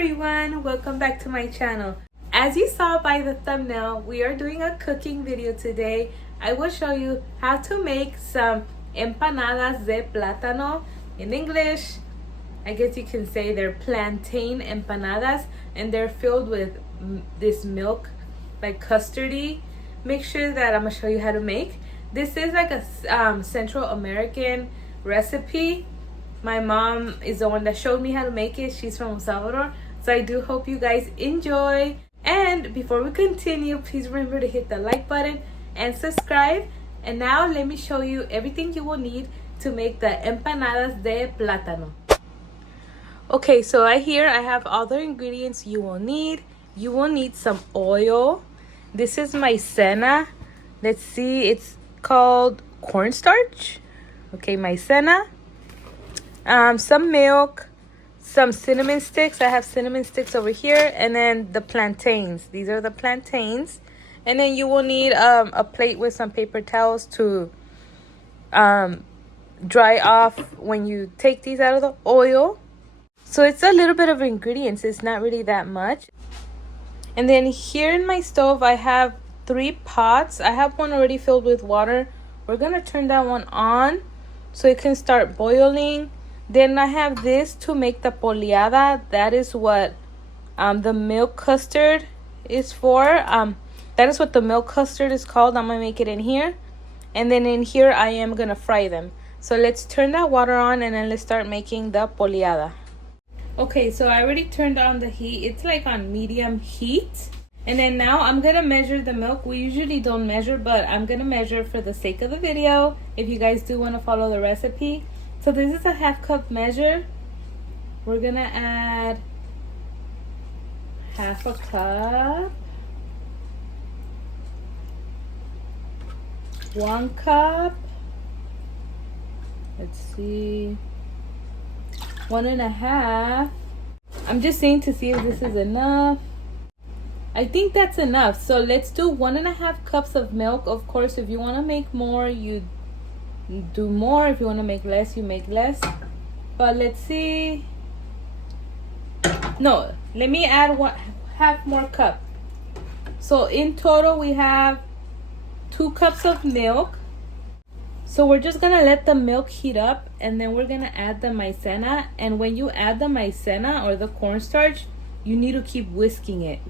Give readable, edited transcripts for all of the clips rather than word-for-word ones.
everyone, welcome back to my channel. As you saw by the thumbnail, we are doing a cooking video today. I will show you how to make some empanadas de plátano. In English, I guess you can say they're plantain empanadas, and they're filled with this milk, like custardy mixture that I'm gonna show you how to make. This is like a Central American recipe. My mom is the one that showed me how to make it. She's from El Salvador. So I do hope you guys enjoy. And before we continue, please remember to hit the like button and subscribe. And now let me show you everything you will need to make the empanadas de plátano. Okay, so I have all the ingredients you will need. You will need some oil. This is Maizena. Let's see, it's called cornstarch. Okay, Maizena. Some milk, some cinnamon sticks. I have cinnamon sticks over here, and then the plantains. These are the plantains. And then you will need a plate with some paper towels to dry off when you take these out of the oil. So it's a little bit of ingredients. It's not really that much. And then here in my stove, I have 3 pots. I have one already filled with water. We're going to turn that one on so it can start boiling. Then I have this to make the poliada. That is what the milk custard is for. That is what the milk custard is called. I'm going to make it in here. And then in here, I am going to fry them. So let's turn that water on and then let's start making the poliada. Okay, so I already turned on the heat. It's like on medium heat. And then now I'm going to measure the milk. We usually don't measure, but I'm going to measure for the sake of the video if you guys do want to follow the recipe. So this is a 1/2 cup measure. We're going to add 1/2 cup. 1 cup. Let's see. 1.5. I'm just saying to see if this is enough. I think that's enough. So let's do 1.5 cups of milk. Of course, if you want to make more, you do more. If you want to make less, you make less. But let's see. No, let me add 1/2 more cup. So in total, we have 2 cups of milk. So we're just gonna let the milk heat up, and then we're gonna add the maizena. And when you add the maizena or the cornstarch, you need to keep whisking it.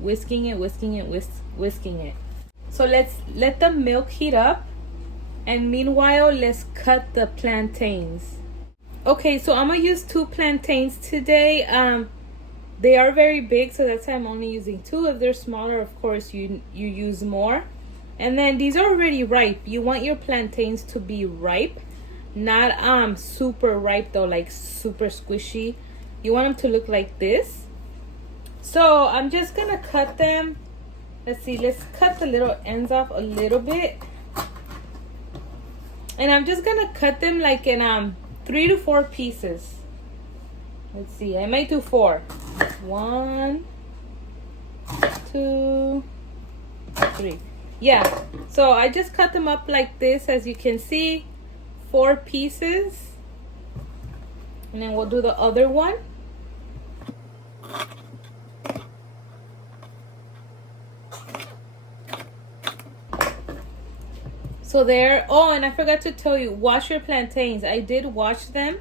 So let's let the milk heat up, and meanwhile, let's cut the plantains. Okay, so I'm gonna use 2 plantains today. They are very big, so that's why I'm only using 2. If they're smaller, of course, you use more. And then these are already ripe. You want your plantains to be ripe, not super ripe though, like super squishy. You want them to look like this. So I'm just gonna cut them. Let's see, let's cut the little ends off a little bit. And I'm just gonna cut them like in 3 to 4 pieces. Let's see, I might do 4. 1, 2, 3. Yeah, so I just cut them up like this, as you can see, 4 pieces. And then we'll do the other one. So there. Oh, and I forgot to tell you, wash your plantains. I did wash them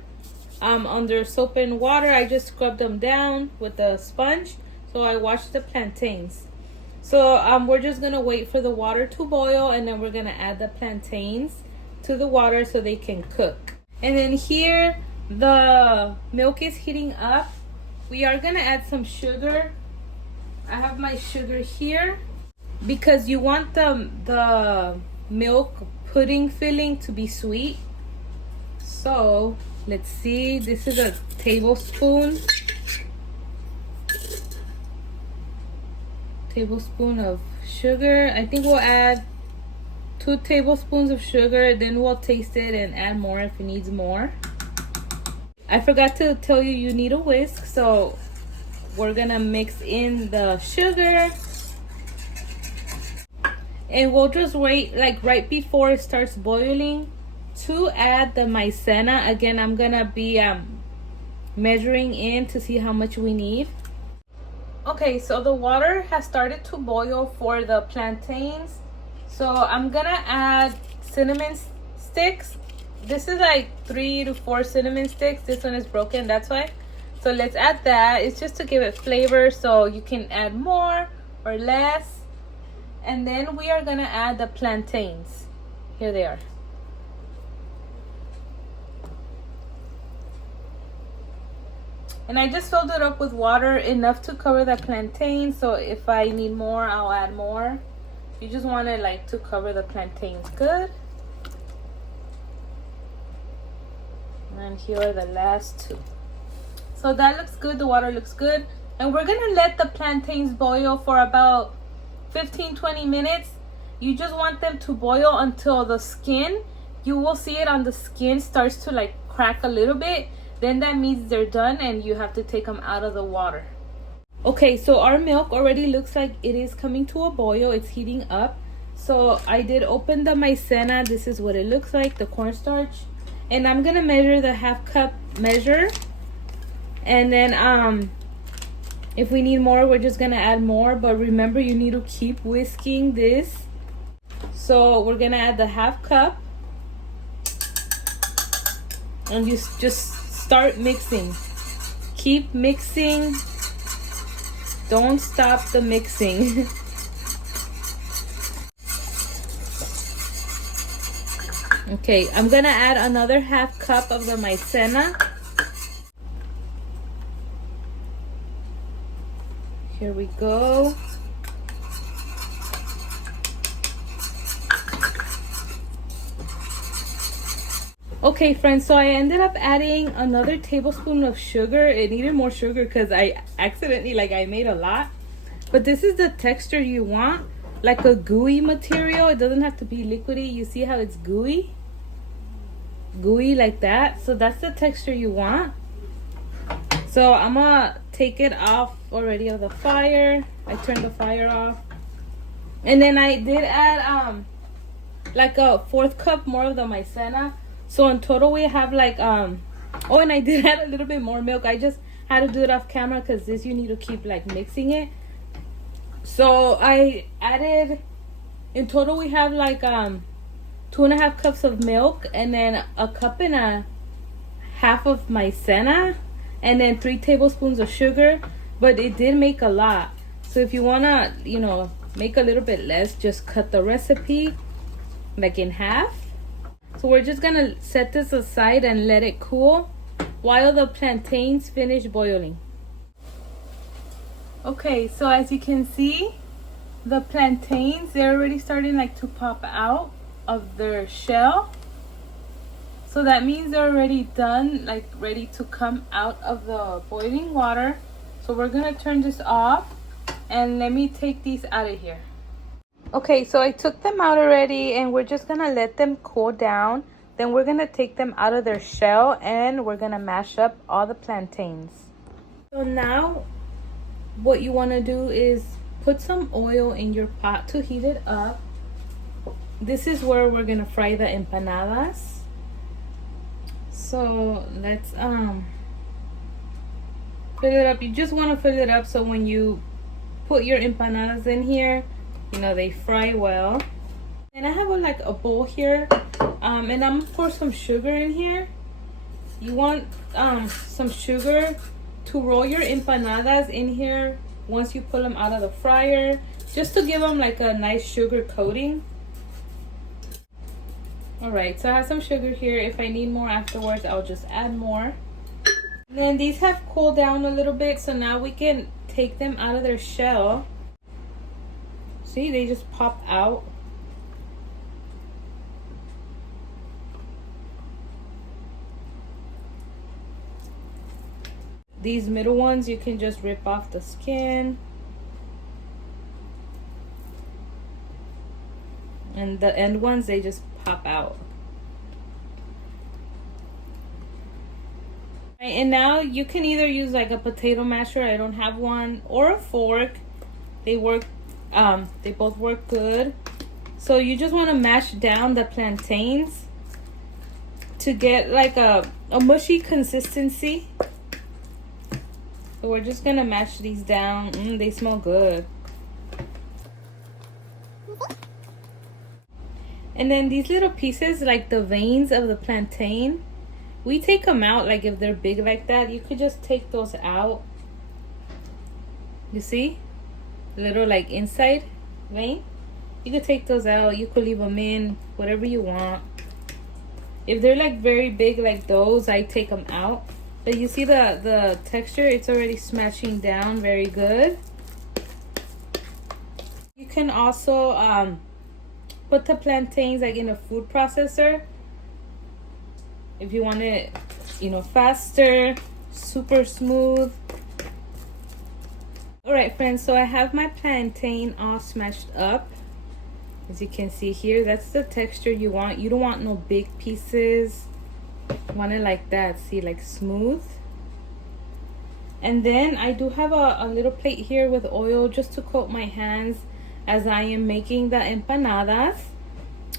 under soap and water. I just scrubbed them down with a sponge. So I washed the plantains. So we're just gonna wait for the water to boil, and then we're gonna add the plantains to the water so they can cook. And then here the milk is heating up. We are gonna add some sugar. I have my sugar here because you want the milk pudding filling to be sweet. So let's see, this is a tablespoon of sugar. I think we'll add 2 tablespoons of sugar, then we'll taste it and add more if it needs more. I forgot to tell you, you need a whisk, so we're gonna mix in the sugar, and we'll just wait like right before it starts boiling to add the maizena. Again, I'm gonna be measuring in to see how much we need. Okay, so the water has started to boil for the plantains. So I'm gonna add cinnamon sticks. This is like 3 to 4 cinnamon sticks. This one is broken, that's why. So let's add that. It's just to give it flavor, so you can add more or less. And then we are gonna add the plantains. Here they are. And I just filled it up with water enough to cover the plantain. So if I need more, I'll add more. You just want it like to cover the plantains good. And here are the last 2. So that looks good. The water looks good. And we're gonna let the plantains boil for about 15-20 minutes. You just want them to boil until the skin, you will see it on the skin, starts to like crack a little bit. Then that means they're done and you have to take them out of the water. Okay, so our milk already looks like it is coming to a boil. It's heating up. So I did open the Maizena. This is what it looks like, the cornstarch. And I'm gonna measure the 1/2 cup measure. And then if we need more, we're just gonna add more. But remember, you need to keep whisking this. So we're gonna add the 1/2 cup. And you just start mixing. Keep mixing. Don't stop the mixing. Okay, I'm gonna add another 1/2 cup of the Maizena. Here we go. Okay, friends, so I ended up adding another tablespoon of sugar. It needed more sugar because I accidentally, I made a lot. But this is the texture you want, like a gooey material. It doesn't have to be liquidy. You see how it's gooey? Gooey like that. So that's the texture you want. So I'm gonna take it off already of the fire. I turned the fire off. And then I did add like a 1/4 cup more of the Maizena. So in total we have like oh, and I did add a little bit more milk. I just had to do it off camera because this you need to keep like mixing it. So I added, in total we have like 2.5 cups of milk, and then 1.5 cups of Maizena, and then 3 tablespoons of sugar. But it did make a lot. So if you wanna, make a little bit less, just cut the recipe like in half. So we're just gonna set this aside and let it cool while the plantains finish boiling. Okay, so as you can see, the plantains, they're already starting like to pop out of their shell. So that means they're already done, like ready to come out of the boiling water. So we're gonna turn this off and let me take these out of here. Okay, so I took them out already and we're just gonna let them cool down. Then we're gonna take them out of their shell and we're gonna mash up all the plantains. So now what you wanna do is put some oil in your pot to heat it up. This is where we're gonna fry the empanadas. So let's fill it up. You just wanna fill it up so when you put your empanadas in here, they fry well. And I have a bowl here, and I'm gonna pour some sugar in here. You want some sugar to roll your empanadas in here once you pull them out of the fryer, just to give them like a nice sugar coating. All right, so I have some sugar here. If I need more afterwards, I'll just add more. And then these have cooled down a little bit, so now we can take them out of their shell. See, they just pop out. These middle ones, you can just rip off the skin. And the end ones, they just pop out. Right, and now you can either use like a potato masher, I don't have one, or a fork. They work. They both work good. So you just want to mash down the plantains to get like a mushy consistency. So we're just gonna mash these down. They smell good. And then these little pieces, like the veins of the plantain, we take them out. Like if they're big like that, you could just take those out. You see? Little like inside vein. You could take those out. You could leave them in, whatever you want. If they're like very big like those, I take them out. But you see the texture, it's already smashing down very good. You can also put the plantains like in a food processor if you want it, you know, faster, super smooth. All right, friends, so I have my plantain all smashed up. As you can see here, that's the texture you want. You don't want no big pieces. You want it like that, see, like smooth. And then I do have a little plate here with oil just to coat my hands as I am making the empanadas.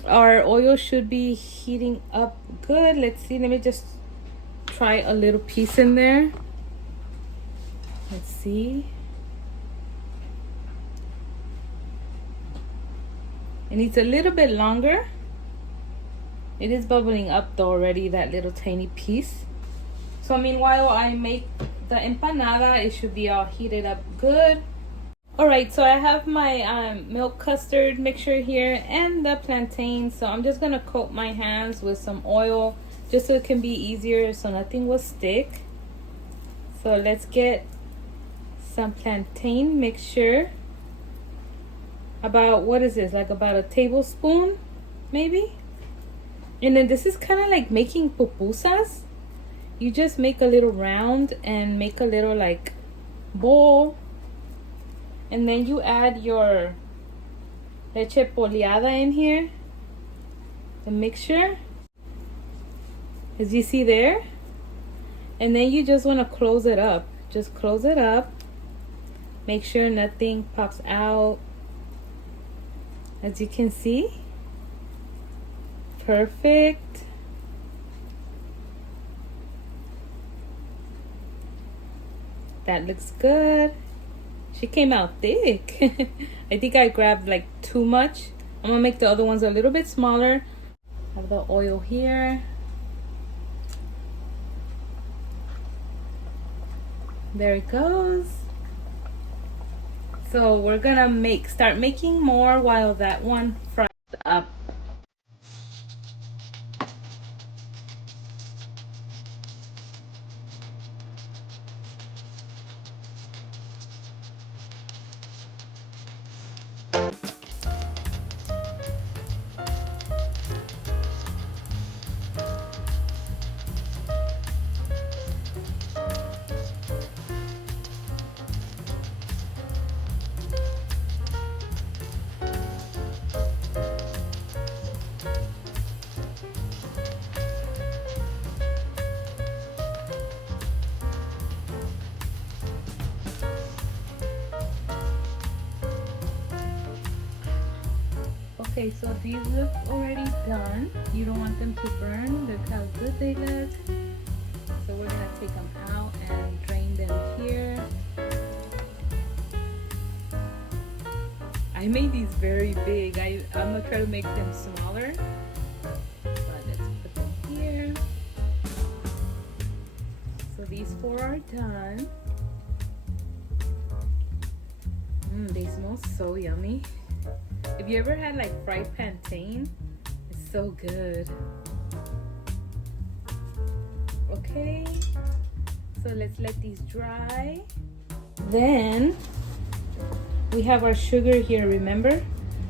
Our oil should be heating up good. Let's see, let me just try a little piece in there. Let's see. It needs a little bit longer. It is bubbling up though already, that little tiny piece. So meanwhile I make the empanada, it should be all heated up good. Alright, so I have my milk custard mixture here and the plantain. So I'm just gonna coat my hands with some oil just so it can be easier, so nothing will stick. So let's get some plantain mixture. About, what is this, like about a tablespoon maybe. And then this is kind of like making pupusas. You just make a little round and make a little like bowl, and then you add your leche poliada in here, the mixture, as you see there. And then you just want to close it up. Just close it up. Make sure nothing pops out. As you can see, perfect. That looks good. She came out thick. I think I grabbed like too much. I'm gonna make the other ones a little bit smaller. Have the oil here. There it goes. So we're gonna start making more while that one fries up. Okay, so these look already done. You don't want them to burn. Look how good they look. So we're gonna take them out and drain them here. I made these very big. I'm gonna try to make them smaller. But let's put them here. So these 4 are done. They smell so yummy. If you ever had like fried plantain, it's so good. Okay, so let's let these dry. Then we have our sugar here, remember?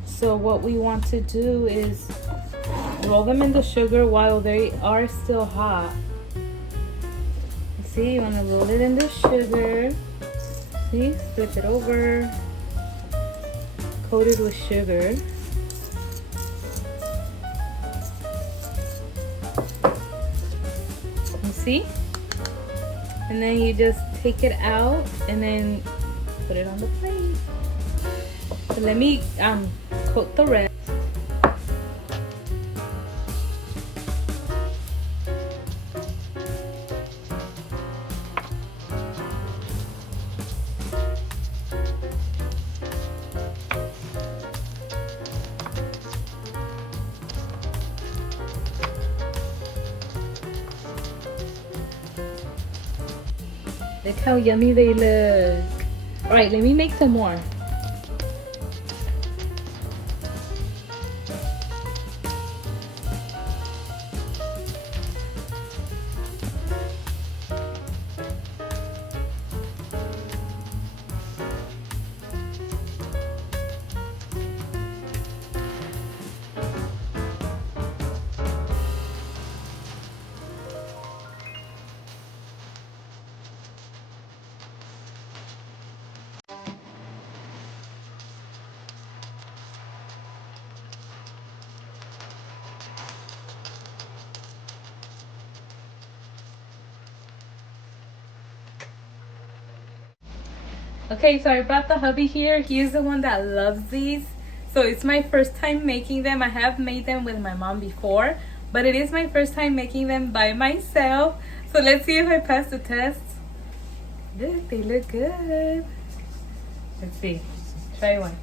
So what we want to do is roll them in the sugar while they are still hot. See, you want to roll it in the sugar. See, flip it over. Coated with sugar. You see? And then you just take it out and then put it on the plate. So let me coat the rest. Look how yummy they look. All right, let me make some more. Okay, so I brought the hubby here. He is the one that loves these. So it's my first time making them. I have made them with my mom before, but it is my first time making them by myself. So let's see if I pass the test. Look, they look good. Let's see. Try one.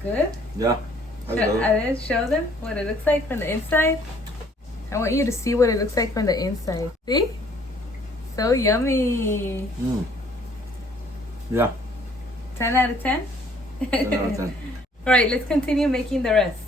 Good? Yeah. Let's show them what it looks like from the inside. I want you to see what it looks like from the inside. See? So yummy. Yeah. 10 out of 10? 10 out of 10. Alright, let's continue making the rest.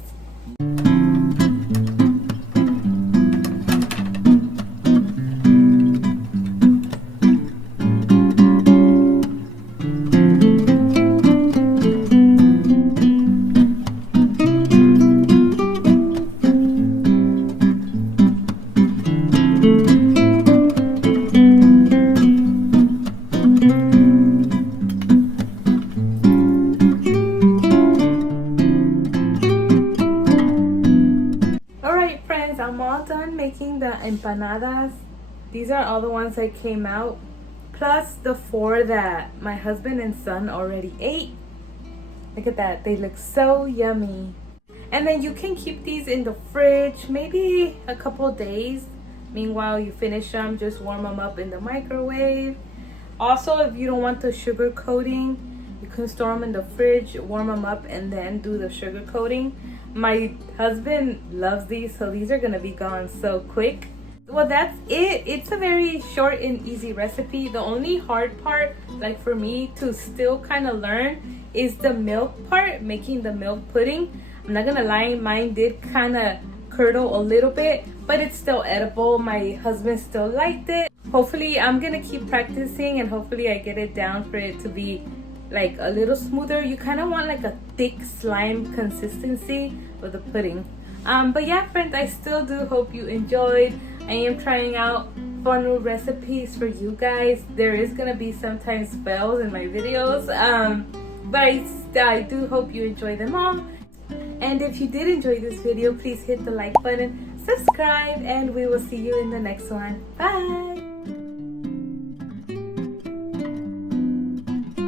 I'm all done making the empanadas. These are all the ones that came out, plus the 4 that my husband and son already ate. Look at that, they look so yummy. And then you can keep these in the fridge maybe a couple days. Meanwhile, you finish them, just warm them up in the microwave. Also, if you don't want the sugar coating, you can store them in the fridge, warm them up, and then do the sugar coating. My husband loves these, so these are gonna be gone so quick. Well, that's it. It's a very short and easy recipe. The only hard part, like for me to still kind of learn, is the milk part, making the milk pudding. I'm not gonna lie, mine did kind of curdle a little bit, but it's still edible. My husband still liked it. Hopefully, I'm gonna keep practicing, and hopefully I get it down for it to be like a little smoother. You kind of want like a thick slime consistency with the pudding. But yeah, friends, I still do hope you enjoyed. I am trying out fun new recipes for you guys. There is gonna be sometimes fails in my videos, but I do hope you enjoy them all. And if you did enjoy this video, please hit the like button, subscribe, and we will see you in the next one. Bye.